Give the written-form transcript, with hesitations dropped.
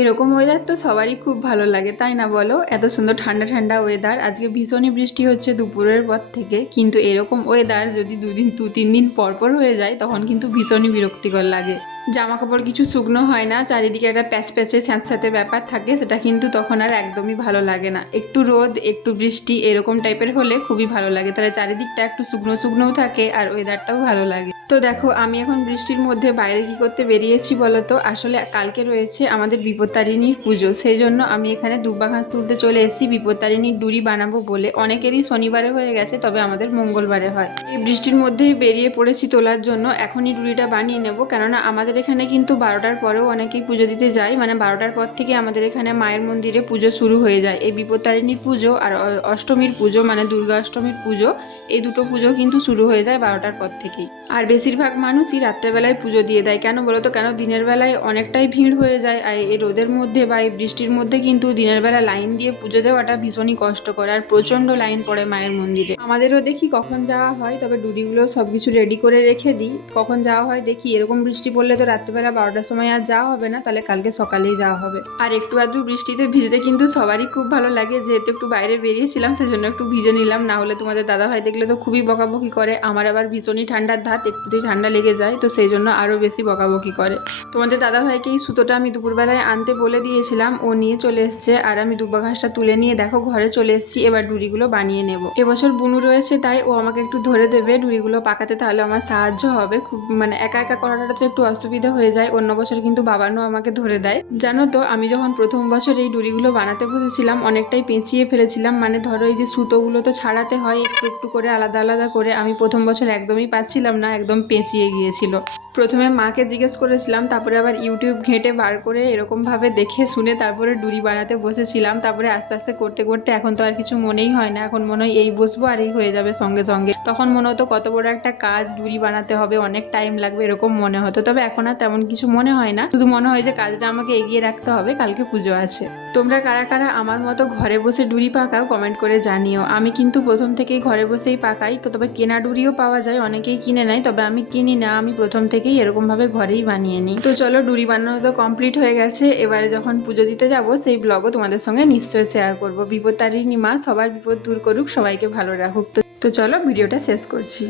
এরকম ওয়েদার তো সবারই খুব ভালো লাগে, তাই না বলো? এত সুন্দর ঠান্ডা ঠান্ডা ওয়েদার। আজকে ভীষণই বৃষ্টি হচ্ছে দুপুরের পর থেকে, কিন্তু এরকম ওয়েদার যদি 2-3 দিন পর পর হয়ে যায় তখন কিন্তু ভীষণই বিরক্তিকর লাগে। জামা কাপড় কিছু শুকনো হয় না, চারিদিকে একটা প্যাচ প্যাচে স্যাঁতস্যাঁতে ব্যাপার থাকে, সেটা কিন্তু তখন আর একদমই ভালো লাগে না। একটু রোদ একটু বৃষ্টি এরকম টাইপের হলে খুবই ভালো লাগে, তাহলে চারিদিকটা একটু শুকনো শুকনোও থাকে আর ওয়েদারটাও ভালো লাগে। তো দেখো আমি এখন বৃষ্টির মধ্যে বাইরে কি করতে বেরিয়েছি বলো তো? আসলে কালকে রয়েছে আমাদের বিপত্তারিণীর পুজো, সেই জন্য আমি এখানে দুব্বা ঘাস তুলতে চলে এসেছি বিপত্তারিণীর ডুরি বানাবো বলে। অনেকেরই শনিবারে হয়ে গেছে, তবে আমাদের মঙ্গলবারে হয়। এই বৃষ্টির মধ্যেই বেরিয়ে পড়েছি তোলার জন্য। এখনই ডুরিটা বানিয়ে নেব, কেননা আমাদের এখানে কিন্তু 12টার পরেও অনেকেই পুজো দিতে যায়, মানে 12টার পর থেকে আমাদের এখানে মায়ের মন্দিরে পুজো শুরু হয়ে যায়। এই বিপত্তারিণীর পুজো আর অষ্টমীর পুজো মানে দুর্গা অষ্টমীর পুজো, এই দুটো পুজো কিন্তু শুরু হয়ে যায় 12টার পর থেকেই। আর বেশিরভাগ মানুষই রাত্রেবেলায় পুজো দিয়ে দেয়। কেন বলো তো? কেন দিনের বেলায় অনেকটাই ভিড় হয়ে যায়, আর এই রোদের মধ্যে বা এই বৃষ্টির মধ্যে কিন্তু দিনের বেলা লাইন দিয়ে পুজো দেওয়াটা ভীষণই কষ্টকর, আর প্রচণ্ড লাইন পড়ে মায়ের মন্দিরে। আমাদেরও দেখি কখন যাওয়া হয়, তবে ডুরিগুলো সব কিছু রেডি করে রেখে দিই। কখন যাওয়া হয় দেখি। এরকম বৃষ্টি পড়লে তো রাত্রেবেলা 12টার সময় আর যাওয়া হবে না, তাহলে কালকে সকালেই যাওয়া হবে। আর একটু আধটু বৃষ্টিতে ভিজতে কিন্তু সবারই খুব ভালো লাগে, যেহেতু একটু বাইরে বেরিয়েছিলাম সেজন্য একটু ভিজে নিলাম, না হলে তোমাদের দাদাভাই দেখলে তো খুবই বকাবকি করে। আমার আবার ভীষণই ঠান্ডার ধাত, একটুতেই ঠান্ডা লেগে যায়, তো সেই জন্য আরও বেশি বকাবকি করে। তোমাদের দাদাভাইকে এই সুতোটা আমি দুপুরবেলায় আনতে বলে দিয়েছিলাম, ও নিয়ে চলে এসছে। আর আমি দুব্বা ঘাসটা তুলে নিয়ে দেখো ঘরে চলে এসেছি। এবার ডুরিগুলো বানিয়ে নেব। এবছর বুনু রয়েছে, তাই ও আমাকে একটু ধরে দেবে ডুরিগুলো পাকাতে, তাহলে আমার সাহায্য হবে খুব। মানে একা একা করাটা তো একটু অসুবিধা হয়ে যায়। অন্য বছর কিন্তু বাবানও আমাকে ধরে দেয়। জানো তো, আমি যখন প্রথম বছর এই ডুরিগুলো বানাতে বসেছিলাম অনেকটাই পেঁচিয়ে ফেলেছিলাম। মানে ধরো এই যে সুতোগুলো তো ছাড়াতে হয় একটু একটু করে আলাদা আলাদা করে, আমি প্রথম বছর একদমই পাচ্ছিলাম না, একদম পেঁচিয়ে গিয়েছিল। প্রথমে মাকে জিজ্ঞেস করেছিলাম, তারপরে আবার ইউটিউব ঘেঁটে বার করে এরকমভাবে দেখে শুনে তারপরে ডুরি বানাতে বসেছিলাম। তারপরে আস্তে আস্তে করতে করতে এখন তো আর কিছু মনেই হয় না, এখন মনে হয় এই বসবো আর এই হয়ে যাবে সঙ্গে সঙ্গে। তখন মনে হতো কত বড় একটা কাজ, ডুরি বানাতে হবে, অনেক টাইম লাগবে, এরকম মনে হতো। তবে এখন আর তেমন কিছু মনে হয় না, শুধু মনে হয় যে কাজটা আমাকে এগিয়ে রাখতে হবে, কালকে পুজো আছে। তোমরা কারা কারা আমার মতো ঘরে বসে ডুরি পাকাও কমেন্ট করে জানিও। আমি কিন্তু প্রথম থেকেই ঘরে বসেই পাকাই, তবে কেনা ডুরিও পাওয়া যায়, অনেকেই কিনে নেয়, তবে আমি কিনি না, আমি প্রথম থেকেই এরকমভাবে ঘরেই বানিয়ে নিই। তো চলো, ডুরি বানানো তো কমপ্লিট হয়ে গেছে। এবারে যখন পুজো দিতে যাব সেই ব্লগও তোমাদের সঙ্গে নিশ্চয়ই শেয়ার করবো। বিপত্তারিণী মা সবার বিপদ দূর করুক, সবাইকে ভালো রাখুক। তো চলো ভিডিওটা শেষ করছি।